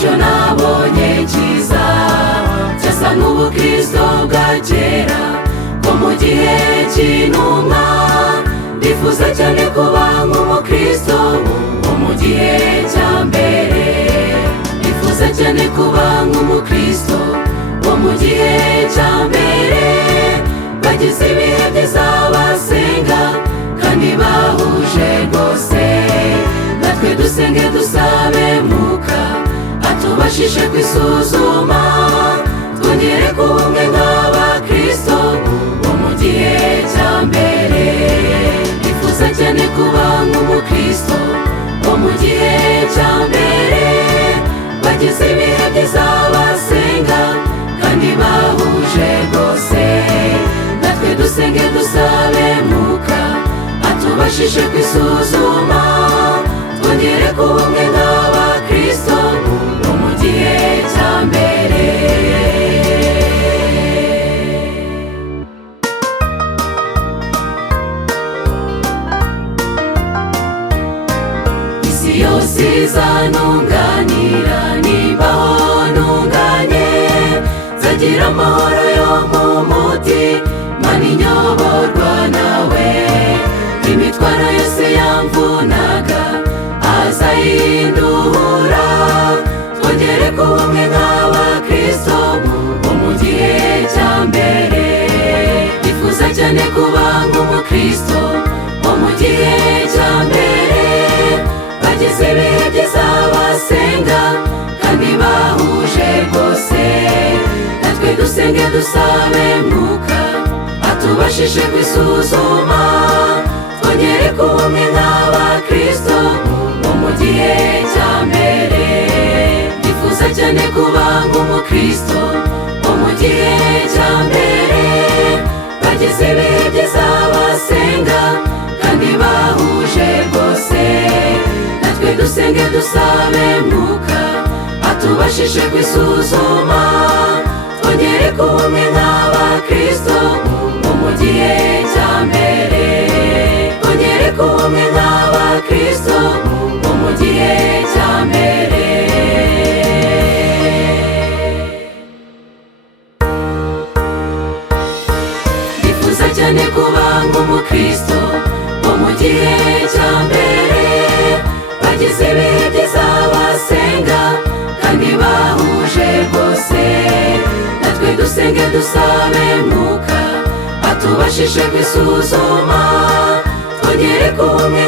icyo nabonye cyiza cyasa nk'ubukristo bwa kera ko mu gihe cy'intumwa ndifuza cyane kuba nk'umukristo wo mu gihe cya mbere ndifuza cyane kuba nk'umukristo wo mu gihe cya mbere bagize ibihe byiza basenga kandi bahuje rwose natwe dusenge dusabe Mwuka atubashishe kwisuzuma twongere kuba umwe nk'abakristo bo mu gihe cya mbere ndifuza cyane kuba nk'umukristo wo mu gihe cya mbere bagize ibihe byiza basenga kandi bahuje rwose natwe dusenge dusabe Mwuka atubashishe kwisuzuma twongere kuba umwe nk'abakristo bo mu gihe cya mbere isi yose izantunganira nimbaho ntunganye nzagira amahoro yo mu mutima ninyoborwa nawe imitwaro yose yamvunaga azayindura twongere kuba umwe nk'abakristo bo mu gihe cya mbere ndifuza cyane kuba nk'umukristo wo mu gihe cya mbere bagize ibihe byiza basenga kandi bahuje rwose natwe dusenge dusabe Mwuka atubashishe kwisuzuma twongere kuba umwe nk'abakristo bo mu gihe cya mbere ndifuza cyane kuba nk'umukristo wo mu gihe cya mbere bagize ibihe byiza basenga kandi bahuje rwose natwe dusenge dusabe Mwuka atubashishe kwisuzuma twongere kuba umwe nk'abakristo bo mu gihe cya mbere twongere kuba umwe nk'abakristo bo mu gihe cya mbere ndifuza cyane kuba nk'umukristo wo mu gihe cya mbere bagize ibihe byiza basenga kandi bahuje rwose natwe dusenge dusabe Mwuka atubashishe kwisuzuma twongere kuba umwe